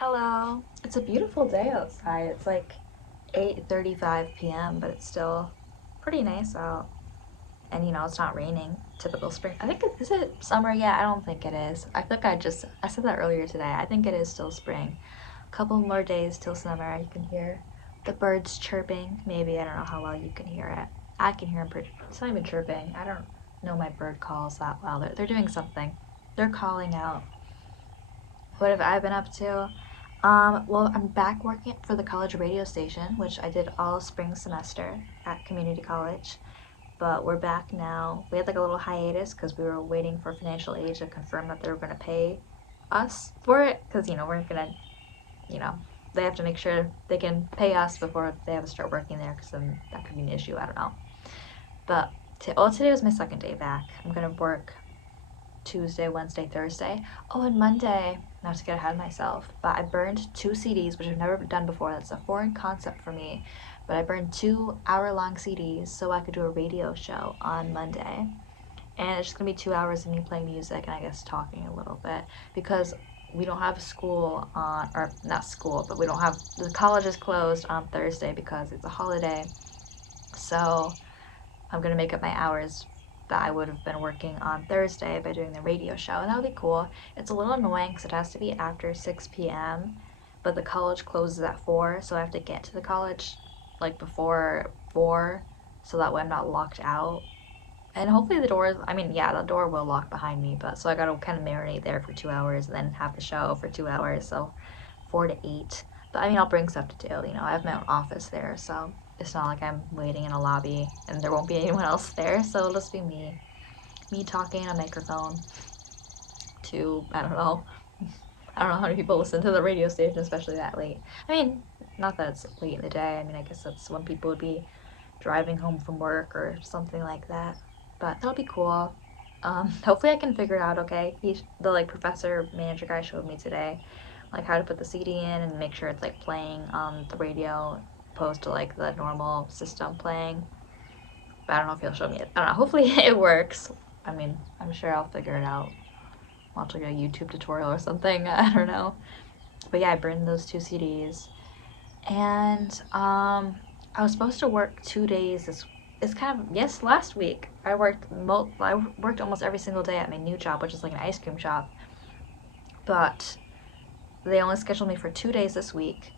Hello. It's a beautiful day outside. It's like 8:35 p.m., but it's still pretty nice out. And it's not raining. Typical spring. I think is it summer yet? I don't think it is. I think I said that earlier today. I think it is still spring. A couple more days till summer. You can hear the birds chirping. Maybe I don't know how well you can hear it. I can hear them pretty. It's not even chirping. I don't know my bird calls that well. They're doing something. They're calling out. What have I been up to? Well, I'm back working for the college radio station, which I did all spring semester at community college. But we're back now. We had like a little hiatus because we were waiting for financial aid to confirm that they were going to pay us for it. Because, we're going to, you know, they have to make sure they can pay us before they have to start working there because then that could be an issue. I don't know. But today was my second day back. I'm going to work Tuesday, Wednesday, Thursday. Oh, and Monday, not to get ahead of myself, but I burned two CDs, which I've never done before. That's a foreign concept for me. But I burned 2 hour-long CDs so I could do a radio show on Monday. And it's just going to be 2 hours of me playing music and I guess talking a little bit because we don't have school on, or not school, but we don't have, the college is closed on Thursday because it's a holiday. So I'm going to make up my hours that I would have been working on Thursday by doing the radio show, and that would be cool. It's a little annoying because it has to be after 6 p.m., but the college closes at 4, so I have to get to the college like before 4, so that way I'm not locked out. And hopefully the doors, I mean, yeah, the door will lock behind me, but so I gotta kind of marinate there for 2 hours and then have the show for 2 hours, so 4 to 8. But I mean, I'll bring stuff to do, I have my own office there, so it's not like I'm waiting in a lobby and there won't be anyone else there, so it'll just be me talking on a microphone to, I don't know how many people listen to the radio station, especially that late. I mean, not that it's late in the day. I mean, I guess that's when people would be driving home from work or something like that. But that'll be cool. Hopefully I can figure it out. Okay, the like professor manager guy showed me today, like how to put the CD in and make sure it's like playing on the radio, opposed to like the normal system playing. But I don't know if he'll show me it. I don't know. Hopefully it works. I mean, I'm sure I'll figure it out. Watch like a YouTube tutorial or something. I don't know. But yeah, I burned those two CDs, and I was supposed to work 2 days. It's kind of yes. Last week I worked almost every single day at my new job, which is like an ice cream shop. But they only scheduled me for 2 days this week,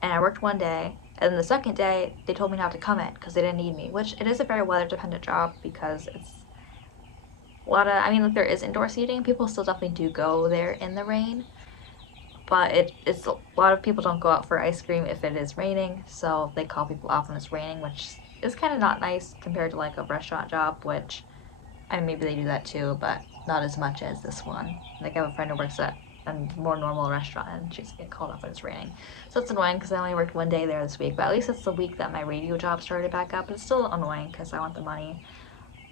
and I worked one day. And then the second day, they told me not to come in because they didn't need me, which it is a very weather dependent job because it's a lot of, I mean, like there is indoor seating. People still definitely do go there in the rain, but it's a lot of people don't go out for ice cream if it is raining, so they call people off when it's raining, which is kind of not nice compared to like a restaurant job, which I mean, maybe they do that too, but not as much as this one. Like I have a friend who works at a more normal restaurant and she's get called off when it's raining. So it's annoying because I only worked one day there this week, but at least it's the week that my radio job started back up. It's still annoying because I want the money.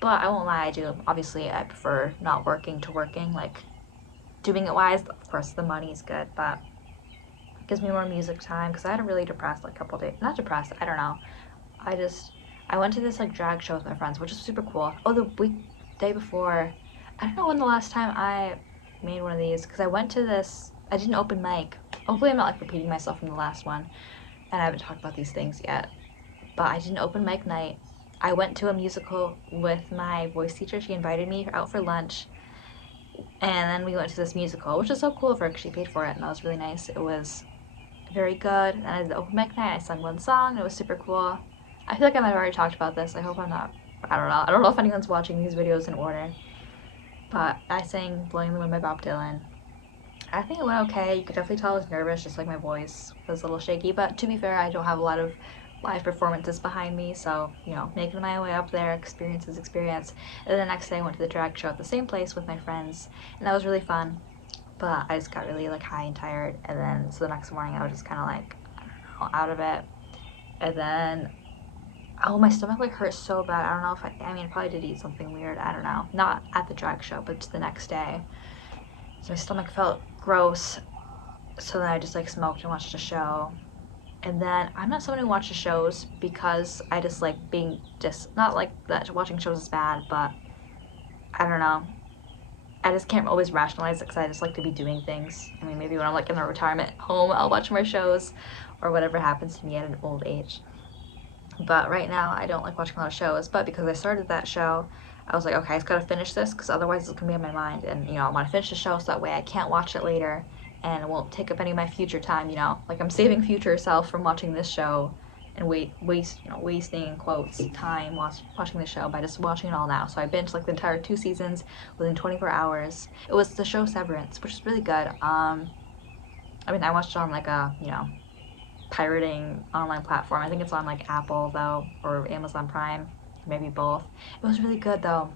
But I won't lie, I do. Obviously, I prefer not working to working. Like, doing it wise, of course, the money's good, but it gives me more music time because I had a really depressed, like, couple days. Not depressed, I don't know. I just, I went to this, like, drag show with my friends, which is super cool. Oh, day before, I don't know when the last time I made one of these because I went to this, I did an open mic. Hopefully, I'm not, like, repeating myself from the last one, and I haven't talked about these things yet. But I did an open mic night. I went to a musical with my voice teacher. She invited me out for lunch. And then we went to this musical, which is so cool of her because she paid for it. And that was really nice. It was very good. And I did the open mic night. I sung one song. It was super cool. I feel like I might have already talked about this. I hope I'm not. I don't know. I don't know if anyone's watching these videos in order. But I sang Blowing the Wind by Bob Dylan. I think it went okay. You could definitely tell I was nervous, just like my voice was a little shaky. But to be fair, I don't have a lot of live performances behind me, so making my way up there, experience is experience. And then the next day I went to the drag show at the same place with my friends, and that was really fun. But I just got really like high and tired, and then so the next morning I was just kind of like, I don't know, out of it. And then my stomach like hurt so bad. I don't know if I mean I probably did eat something weird. I don't know, not at the drag show, but just the next day. So my stomach felt gross. So then I just like smoked and watched a show. And then I'm not someone who watches shows because I just like being just not like that watching shows is bad, but I don't know. I just can't always rationalize it because I just like to be doing things. I mean, maybe when I'm like in a retirement home, I'll watch more shows or whatever happens to me at an old age. But right now, I don't like watching a lot of shows. But because I started that show, I was like, okay, I just gotta finish this because otherwise it's gonna be on my mind. And, you know, I wanna finish the show so that way I can't watch it later and it won't take up any of my future time, you know? Like, I'm saving future self from watching this show and wasting, in quotes, time watching the show by just watching it all now. So I binged like the entire 2 seasons within 24 hours. It was the show Severance, which is really good. I mean, I watched it on like a, you know, pirating online platform. I think it's on like Apple though, or Amazon Prime, maybe both. It was really good though.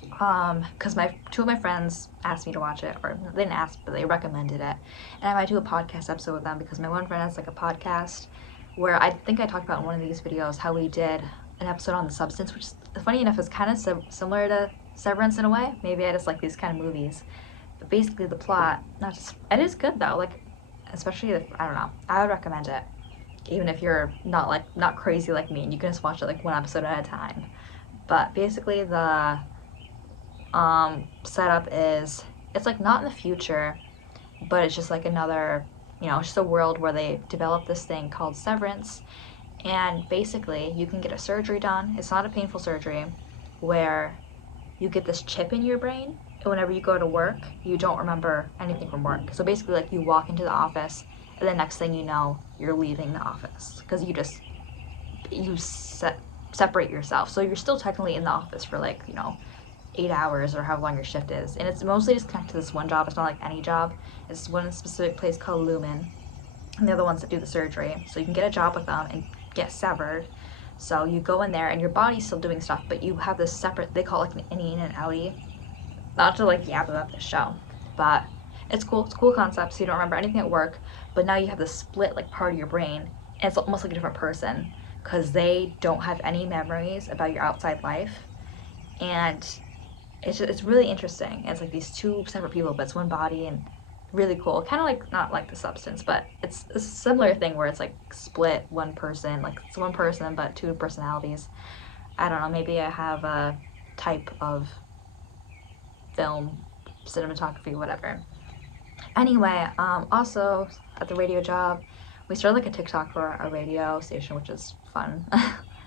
Because my two of my friends asked me to watch it, or they didn't ask, but they recommended it, and I might do a podcast episode with them because my one friend has like a podcast where I think I talked about in one of these videos how we did an episode on The Substance, which funny enough is kind of similar to Severance in a way. Maybe I just like these kind of movies, but basically the plot, not just, it is good though. Like, especially if, I don't know, I would recommend it, even if you're not crazy like me and you can just watch it like one episode at a time. But basically the setup is, it's like not in the future, but it's just like another, you know, it's just a world where they develop this thing called severance, and basically you can get a surgery done. It's not a painful surgery where you get this chip in your brain, and whenever you go to work you don't remember anything from work. So basically, like, you walk into the office and the next thing you know you're leaving the office because you separate yourself. So you're still technically in the office for, like, you know, 8 hours or how long your shift is, and it's mostly just connected to this one job. It's not like any job. It's one specific place called Lumen, and they're the ones that do the surgery. So you can get a job with them and get severed. So you go in there and your body's still doing stuff, but you have this separate, they call it like an innie and an outie. Not to like yab about this show, but it's cool. It's a cool concept. So you don't remember anything at work, but now you have this split like part of your brain, and it's almost like a different person because they don't have any memories about your outside life, and it's really interesting. And it's like these two separate people, but it's one body, and really cool. Kind of like, not like The Substance, but it's a similar thing where it's like split one person, like it's one person but two personalities. I don't know. Maybe I have a type of film, cinematography, whatever. Anyway, also at the radio job, we started like a TikTok for our radio station, which is fun.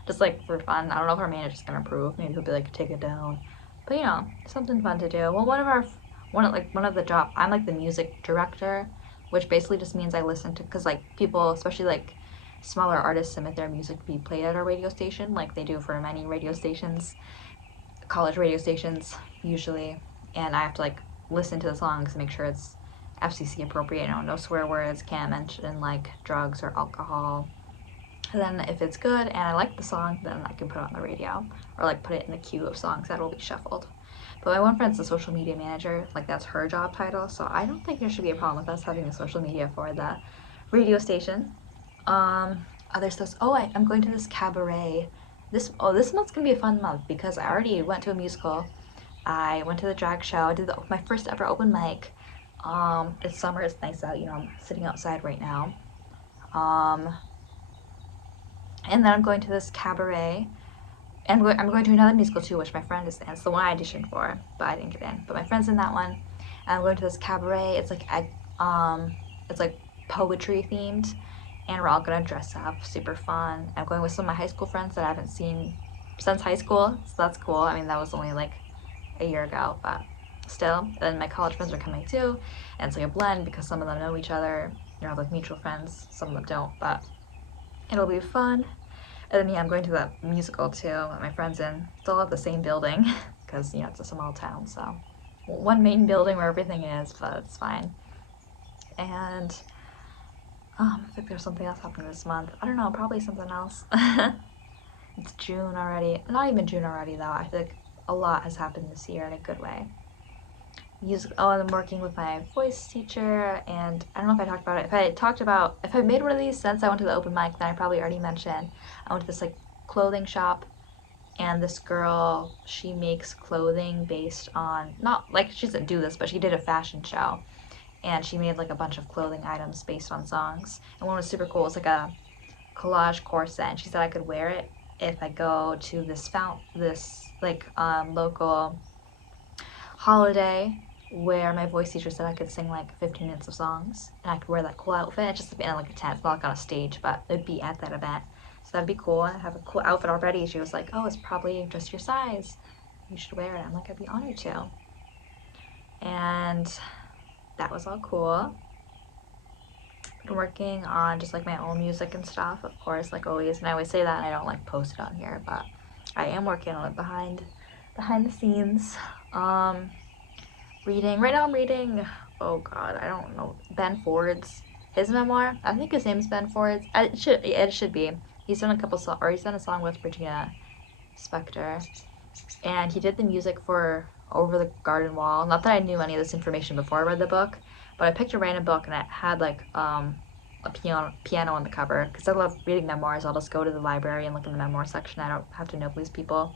Just like for fun. I don't know if our manager's gonna approve. Maybe he'll be like, take it down. But you know, something fun to do. Well, one of the job, I'm like the music director, which basically just means I listen to, because like people, especially like smaller artists, submit their music to be played at our radio station, like they do for many radio stations, college radio stations usually, and I have to like listen to the songs and make sure it's FCC appropriate. You know, no swear words, can't mention like drugs or alcohol. And then if it's good and I like the song, then I can put it on the radio or like put it in the queue of songs that will be shuffled. But my one friend's the social media manager, like that's her job title, so I don't think there should be a problem with us having the social media for the radio station. Other stuff. Oh, I'm going to this cabaret. This month's gonna be a fun month because I already went to a musical. I went to the drag show. I did my first ever open mic. It's summer. It's nice out. You know, I'm sitting outside right now. And then I'm going to this cabaret, and I'm going to another musical too, which my friend is in. It's the one I auditioned for, but I didn't get in. But my friend's in that one. And I'm going to this cabaret. It's like poetry themed, and we're all gonna dress up, super fun. I'm going with some of my high school friends that I haven't seen since high school, so that's cool. I mean, that was only like a year ago, but still. And then my college friends are coming too, and it's like a blend because some of them know each other, you know, like mutual friends, some of them don't, but it'll be fun. And then yeah, I'm going to that musical too that my friend's in. It's all at the same building because, you know, it's a small town, so one main building where everything is, but it's fine. And I think there's something else happening this month. I don't know, probably something else. It's June already. Not even June already though. I feel like a lot has happened this year in a good way. And I'm working with my voice teacher, and I don't know if I talked about it. If I made one of these since I went to the open mic, then I probably already mentioned I went to this like clothing shop, and this girl, she makes clothing based on, not like she doesn't do this, but she did a fashion show, and she made like a bunch of clothing items based on songs. And one was super cool. It's like a collage corset, and she said I could wear it if I go to this local holiday where my voice teacher said I could sing like 15 minutes of songs and I could wear that cool outfit. It's just in like a tent, it's not like on a stage, but it'd be at that event. So that'd be cool. I have a cool outfit already. She was like, "Oh, it's probably just your size. You should wear it." I'm like, "I'd be honored to." And that was all cool. Been working on just like my own music and stuff, of course, like always. And I always say that and I don't like post it on here, but I am working on it behind the scenes. Reading right now. I'm reading. Oh God, I don't know, Ben Ford's his memoir. I think his name is Ben Ford's. It should be. He's done a couple songs, or he's done a song with Regina Spektor, and he did the music for Over the Garden Wall. Not that I knew any of this information before I read the book, but I picked a random book and it had like a piano on the cover. Because I love reading memoirs, I'll just go to the library and look in the memoir section. I don't have to know these people.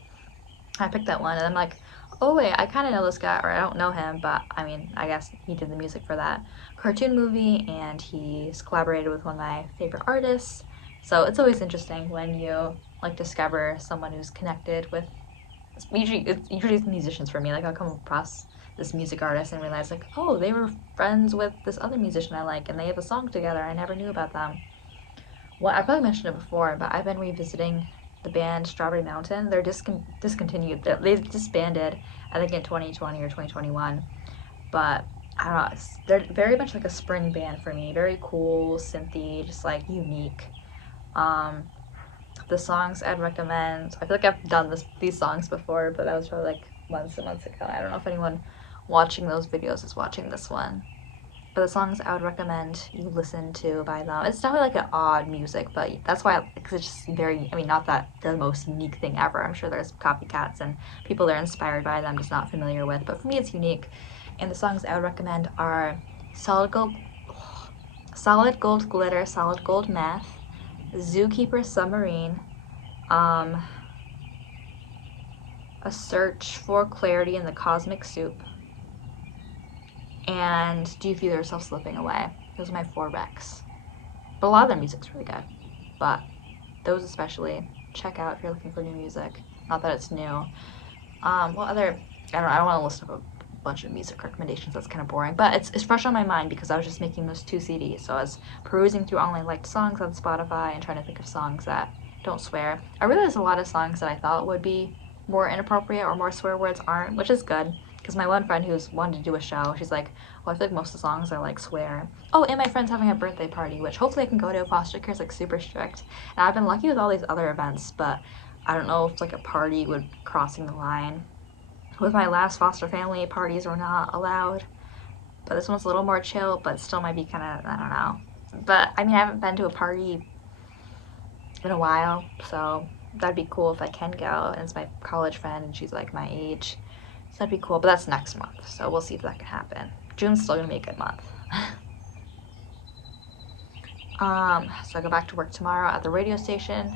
I picked that one and I'm like, oh wait, I kind of know this guy, or I don't know him, but I mean, I guess he did the music for that cartoon movie and he's collaborated with one of my favorite artists. So it's always interesting when you like discover someone who's connected with, usually it's musicians for me. Like I'll come across this music artist and realize like, oh, they were friends with this other musician I like and they have a song together. I never knew about them. Well, I probably mentioned it before, but I've been revisiting the band Strawberry Mountain. They're discontinued. They disbanded, I think, in 2020 or 2021. But I don't know. They're very much like a spring band for me. Very cool, synthy, just like unique. Um, the songs I'd recommend. I feel like I've done these songs before, but that was probably like months and months ago. I don't know if anyone watching those videos is watching this one. But the songs I would recommend you listen to by them. It's definitely like an odd music, but that's why, because it's just very, I mean, not that the most unique thing ever. I'm sure there's copycats and people that are inspired by them, just not familiar with. But for me, it's unique. And the songs I would recommend are Solid Gold, Solid Gold Glitter, Solid Gold Meth, Zookeeper Submarine, um, A Search for Clarity in the Cosmic Soup, and Do You Feel Yourself Slipping Away. Those are my 4 recs. But a lot of their music's really good. But those especially, check out if you're looking for new music. Not that it's new. What other, I don't want to list up a bunch of music recommendations, that's kind of boring. But it's fresh on my mind because I was just making those 2 CDs. So I was perusing through online liked songs on Spotify and trying to think of songs that don't swear. I realized a lot of songs that I thought would be more inappropriate or more swear words aren't, which is good. Because my one friend who's wanted to do a show, she's like, well, I feel like most of the songs are like swear. Oh, and my friend's having a birthday party, which hopefully I can go to. Foster care is like super strict. And I've been lucky with all these other events, but I don't know if like a party would crossing the line. With my last foster family, parties were not allowed. But this one's a little more chill, but still might be kind of, I don't know. But I mean, I haven't been to a party in a while, so that'd be cool if I can go. And it's my college friend, and she's like my age. So that'd be cool, but that's next month, so we'll see if that can happen. June's still gonna be a good month. So I go back to work tomorrow at the radio station.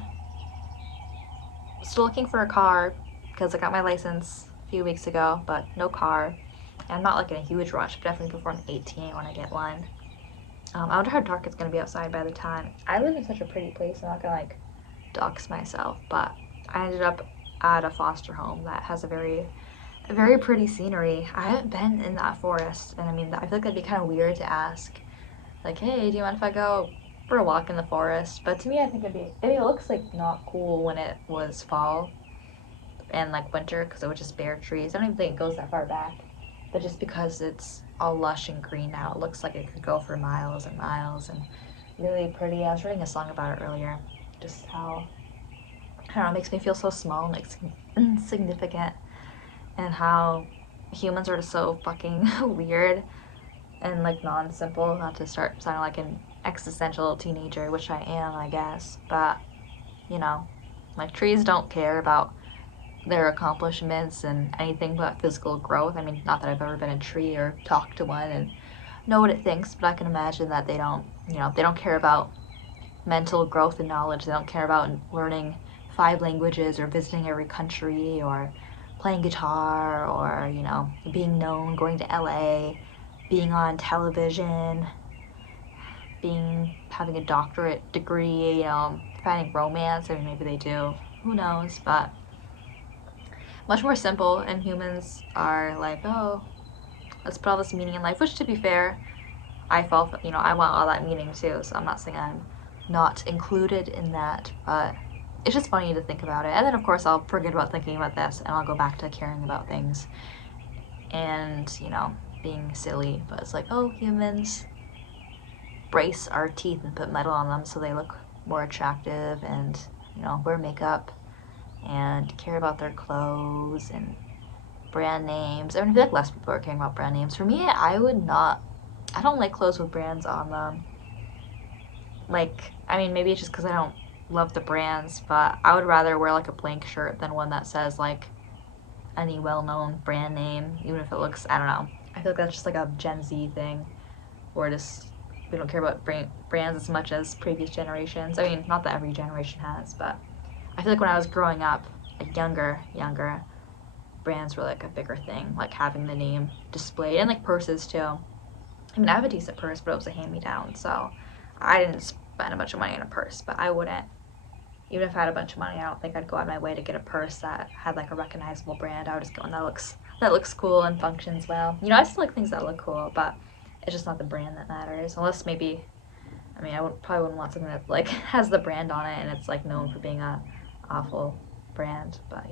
Still looking for a car because I got my license a few weeks ago, but no car. And I'm not like in a huge rush, but definitely before I'm 18 when I get one. I wonder how dark it's gonna be outside by the time. I live in such a pretty place, I'm not gonna like dox myself, but I ended up at a foster home that has a very pretty scenery. I haven't been in that forest, and I mean, I feel like that'd be kind of weird to ask, like, hey, do you mind if I go for a walk in the forest? But to me, I think it looks like not cool when it was fall and like winter, because it was just bare trees. I don't even think it goes that far back, but just because it's all lush and green now, it looks like it could go for miles and miles and really pretty. I was reading a song about it earlier, just how, I don't know, it makes me feel so small and insignificant, and how humans are so fucking weird and like non-simple, not to start sounding like an existential teenager, which I am, I guess, but you know, like trees don't care about their accomplishments and anything but physical growth. I mean, not that I've ever been a tree or talked to one and know what it thinks, but I can imagine that they don't, they don't care about mental growth and knowledge. They don't care about learning 5 languages or visiting every country or playing guitar or, being known, going to LA, being on television, having a doctorate degree, finding romance. I mean, maybe they do. Who knows? But much more simple, and humans are like, oh, let's put all this meaning in life, which to be fair, I fall for, I want all that meaning too, so I'm not saying I'm not included in that, but it's just funny to think about it. And then of course I'll forget about thinking about this and I'll go back to caring about things and, being silly. But it's like, oh, humans brace our teeth and put metal on them so they look more attractive and, wear makeup and care about their clothes and brand names. I mean, I feel like less people are caring about brand names. For me, I don't like clothes with brands on them. Like, I mean, maybe it's just because I don't love the brands, but I would rather wear like a blank shirt than one that says like any well-known brand name, even if it looks, I don't know. I feel like that's just like a Gen Z thing, where just we don't care about brands as much as previous generations. I mean, not that every generation has, but I feel like when I was growing up, like younger, brands were like a bigger thing, like having the name displayed, and like purses too. I mean, I have a decent purse, but it was a hand-me-down, so I didn't spend a bunch of money on a purse, but I wouldn't. Even if I had a bunch of money, I don't think I'd go out of my way to get a purse that had like a recognizable brand. I would just get one that looks cool and functions well. I still like things that look cool, but it's just not the brand that matters. Unless maybe, I mean, probably wouldn't want something that like has the brand on it and it's like known for being a awful brand. But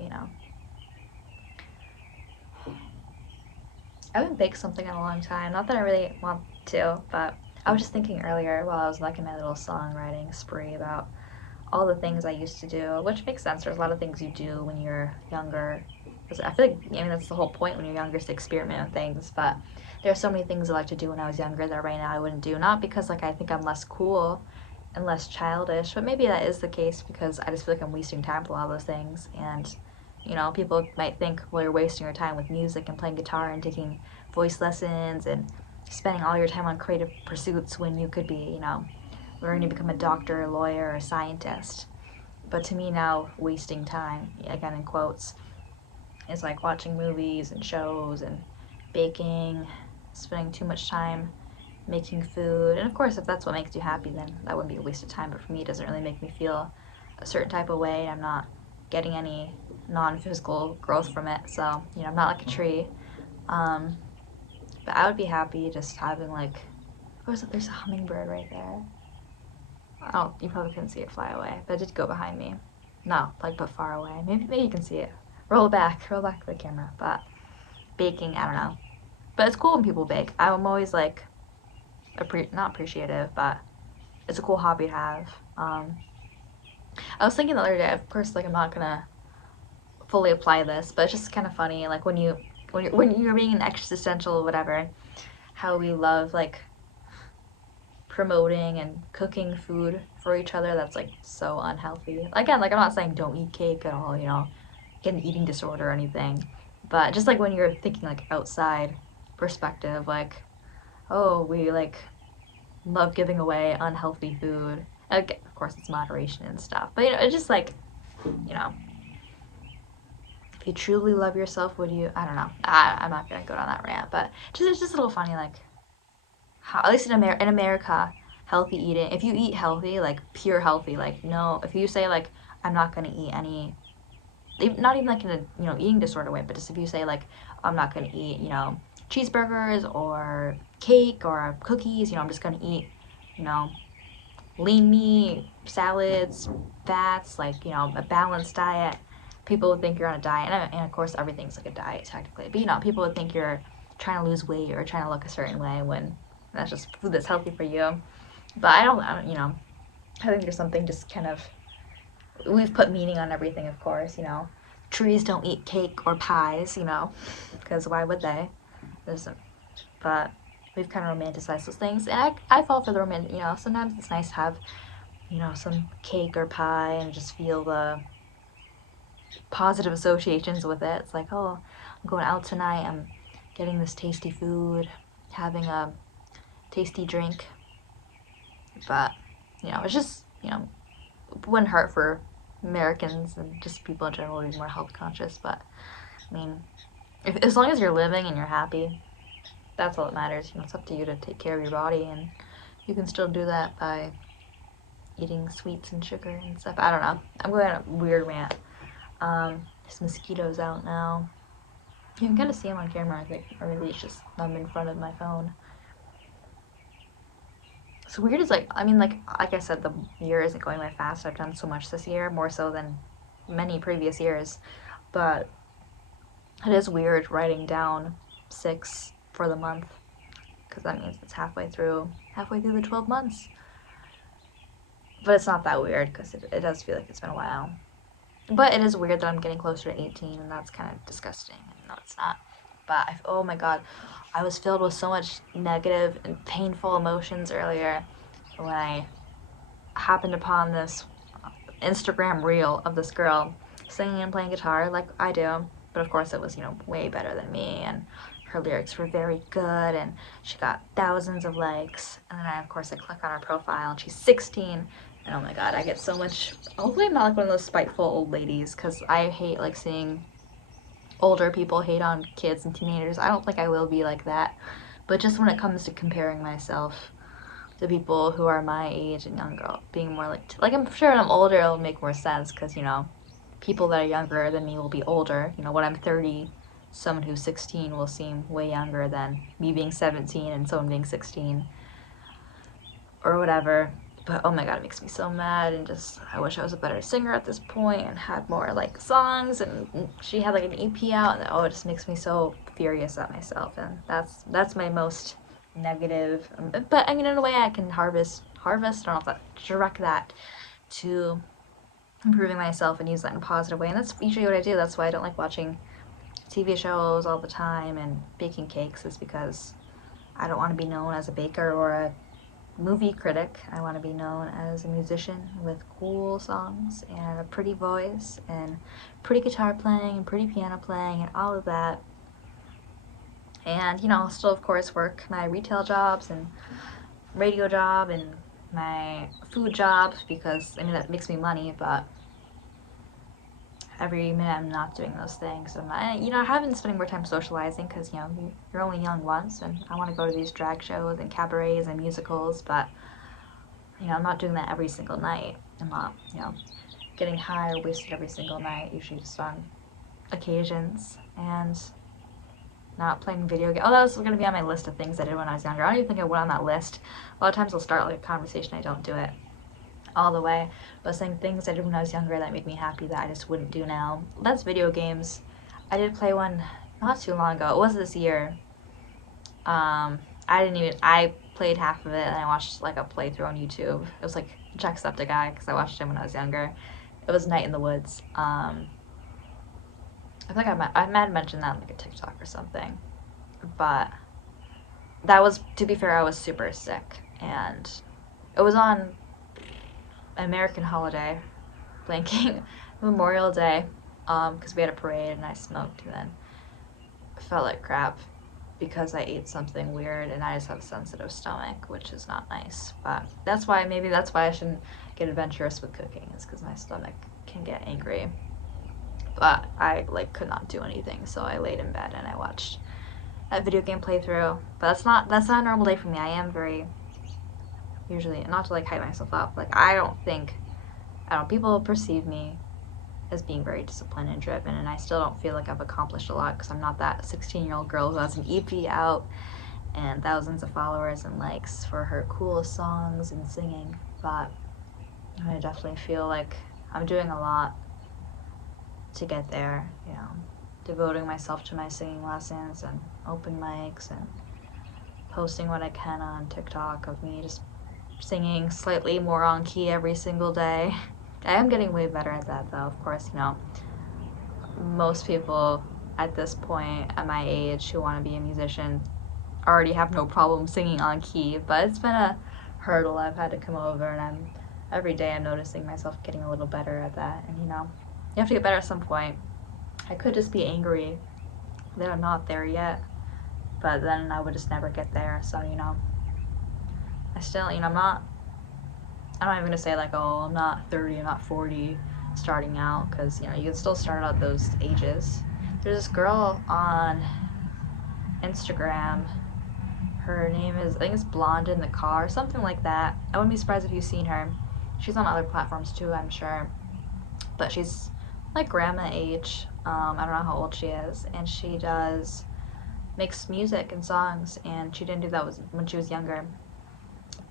I haven't baked something in a long time. Not that I really want to, but I was just thinking earlier while I was like in my little songwriting spree about all the things I used to do, which makes sense. There's a lot of things you do when you're younger. Because I feel like, that's the whole point when you're younger is to experiment with things. But there are so many things I like to do when I was younger that right now I wouldn't do. Not because like I think I'm less cool and less childish, but maybe that is the case because I just feel like I'm wasting time with a lot of those things. And people might think, well, you're wasting your time with music and playing guitar and taking voice lessons and spending all your time on creative pursuits when you could be, learning to become a doctor, a lawyer, or a scientist. But to me now, wasting time, again in quotes, is like watching movies and shows and baking, spending too much time making food. And of course, if that's what makes you happy, then that wouldn't be a waste of time. But for me, it doesn't really make me feel a certain type of way. I'm not getting any non-physical growth from it. So, I'm not like a tree. But I would be happy just having like, there's a hummingbird right there. Oh, you probably couldn't see it fly away, but it did go behind me. No, like, but far away. Maybe you can see it. Roll back the camera. But baking, I don't know. But it's cool when people bake. I'm always like, not appreciative, but it's a cool hobby to have. I was thinking the other day, of course, like I'm not gonna fully apply this, but it's just kind of funny, like when you're being an existential or whatever, how we love like promoting and cooking food for each other that's like so unhealthy. Again, like I'm not saying don't eat cake at all, get an eating disorder or anything, but just like when you're thinking like outside perspective, like, oh, we like love giving away unhealthy food. Like, of course, it's moderation and stuff, but it's just like, if you truly love yourself, would you? I don't know. I'm not gonna go down that rant, but it's just a little funny, like, how, at least in America, healthy eating. If you eat healthy, like pure healthy, like no, if you say like I'm not gonna eat any, not even like in a eating disorder way, but just if you say like I'm not gonna eat cheeseburgers or cake or cookies, I'm just gonna eat lean meat, salads, fats, like a balanced diet. People would think you're on a diet, and of course everything's like a diet technically, but people would think you're trying to lose weight or trying to look a certain way when that's just food that's healthy for you. But I don't I think there's something just kind of, we've put meaning on everything, of course, trees don't eat cake or pies, because why would they? But we've kind of romanticized those things, and I fall for the romantic, sometimes it's nice to have, some cake or pie and just feel the positive associations with it. It's like, oh, I'm going out tonight, I'm getting this tasty food, having a tasty drink. But it's just it wouldn't hurt for Americans and just people in general to be more health conscious. But I mean, as long as you're living and you're happy, that's all that matters. It's up to you to take care of your body, and you can still do that by eating sweets and sugar and stuff. I don't know, I'm going on a weird rant. There's mosquitoes out now. You can kind of see him on camera, I think, or maybe it's just I'm in front of my phone. It's weird. Is like, I mean, like I said, the year isn't going by fast. I've done so much this year, more so than many previous years. But it is weird writing down 6 for the month, because that means it's halfway through the 12 months. But it's not that weird because it does feel like it's been a while. But it is weird that I'm getting closer to 18, and that's kind of disgusting. No, it's not. But oh my god, I was filled with so much negative and painful emotions earlier when I happened upon this Instagram reel of this girl singing and playing guitar like I do. But of course, it was, way better than me, and her lyrics were very good, and she got thousands of likes. And then of course, I click on her profile, and she's 16. And oh my god, I get so much. Hopefully, I'm not like one of those spiteful old ladies, because I hate like seeing older people hate on kids and teenagers. I don't think I will be like that. But just when it comes to comparing myself to people who are my age and younger, being more like I'm sure when I'm older it'll make more sense, because people that are younger than me will be older. When I'm 30, someone who's 16 will seem way younger than me being 17 and someone being 16 or whatever. But oh my god, it makes me so mad, and just I wish I was a better singer at this point and had more like songs. And she had like an EP out, and it just makes me so furious at myself. And that's my most negative. But I mean, in a way, I can harvest. I don't know if that direct that to improving myself and use that in a positive way. And that's usually what I do. That's why I don't like watching TV shows all the time and baking cakes, is because I don't want to be known as a baker or a movie critic. I want to be known as a musician with cool songs and a pretty voice and pretty guitar playing and pretty piano playing and all of that. And, I'll still, of course, work my retail jobs and radio job and my food job, because, I mean, that makes me money, but every minute I'm not doing those things. And I have been spending more time socializing, because, you're only young once, and I want to go to these drag shows and cabarets and musicals, but, I'm not doing that every single night. I'm not, getting high or wasted every single night, usually just on occasions. And not playing video games. Oh, that was going to be on my list of things I did when I was younger. I don't even think I went on that list. A lot of times I'll start like a conversation, I don't do it all the way. But saying things I did when I was younger that made me happy that I just wouldn't do now. That's video games. I did play one not too long ago. It was this year. I played half of it, and I watched like a playthrough on YouTube. It was like Jacksepticeye, because I watched him when I was younger. It was Night in the Woods. I think I might have mentioned that on like a TikTok or something. But that was, to be fair, I was super sick. And it was on American holiday, blanking, Memorial Day, because we had a parade and I smoked, and then felt like crap because I ate something weird, and I just have a sensitive stomach, which is not nice. But maybe that's why I shouldn't get adventurous with cooking, is because my stomach can get angry. But I could not do anything, so I laid in bed and I watched a video game playthrough. But that's not a normal day for me. I am very, usually, not to hype myself up, I don't, people perceive me as being very disciplined and driven, and I still don't feel like I've accomplished a lot, because I'm not that 16-year-old girl who has an EP out and thousands of followers and likes for her cool songs and singing. But I definitely feel like I'm doing a lot to get there, devoting myself to my singing lessons and open mics and posting what I can on TikTok of me just singing slightly more on key every single day. I am getting way better at that, though. Of course, most people at this point at my age who want to be a musician already have no problem singing on key, but it's been a hurdle I've had to come over, and every day I'm noticing myself getting a little better at that. And you have to get better at some point. I could just be angry that I'm not there yet, but then I would just never get there. So, I still, I'm not even going to say oh, I'm not 30, I'm not 40 starting out, because, you can still start out those ages. There's this girl on Instagram. Her name is, I think it's Blonde in the Car, something like that. I wouldn't be surprised if you've seen her. She's on other platforms too, I'm sure. But she's grandma age, I don't know how old she is, and she does makes music and songs, and she didn't do that when she was younger.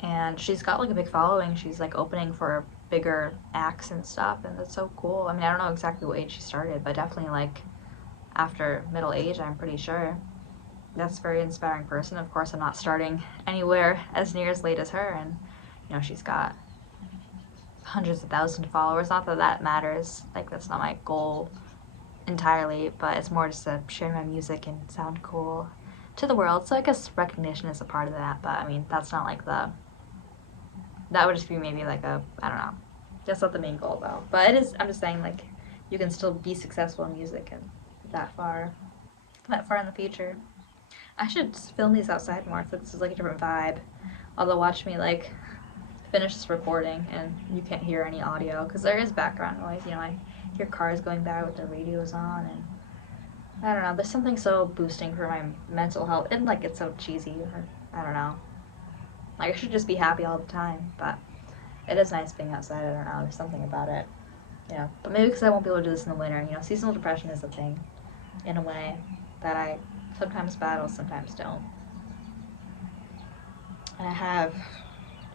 And she's got like a big following. She's like opening for bigger acts and stuff, and that's so cool. I mean, I don't know exactly what age she started, but definitely like after middle age, I'm pretty sure. That's a very inspiring person. Of course, I'm not starting anywhere as near as late as her, and she's got hundreds of thousands of followers. Not that that matters. Like that's not my goal entirely, but it's more just to share my music and sound cool to the world. So I guess recognition is a part of that, but I mean that's not like that would just be maybe like I don't know. That's not the main goal though. But it is. I'm just saying like you can still be successful in music and that far in the future. I should film these outside more so this is like a different vibe. Although watch me like finish this recording and you can't hear any audio because there is background noise. I hear cars going by with the radios on, and I don't know. There's something so boosting for my mental health, and like it's so cheesy. I don't know. Like I should just be happy all the time, but it is nice being outside. I don't know. There's something about it. But maybe because I won't be able to do this in the winter. Seasonal depression is a thing, in a way, that I sometimes battle, sometimes don't. And I have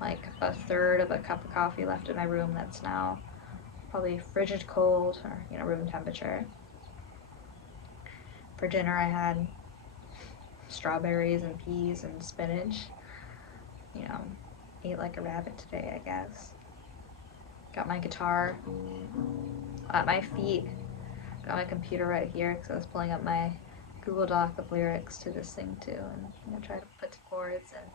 like a third of a cup of coffee left in my room that's now probably frigid cold or room temperature. For dinner I had strawberries and peas and spinach. Ate like a rabbit today, I guess. Got my guitar at my feet. Got my computer right here because I was pulling up my Google Doc of lyrics to this thing too, and try to put to chords. And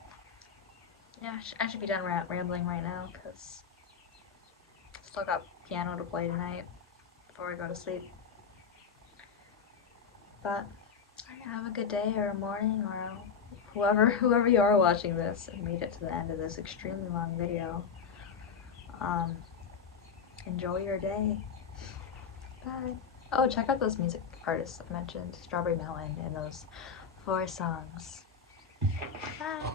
yeah, I should be done rambling right now because still got piano to play tonight before I go to sleep. But have a good day or a morning, or whoever you are watching this and made it to the end of this extremely long video. Enjoy your day. Bye. Oh, check out those music artists I mentioned, Strawberry Melon, and those 4 songs. Bye.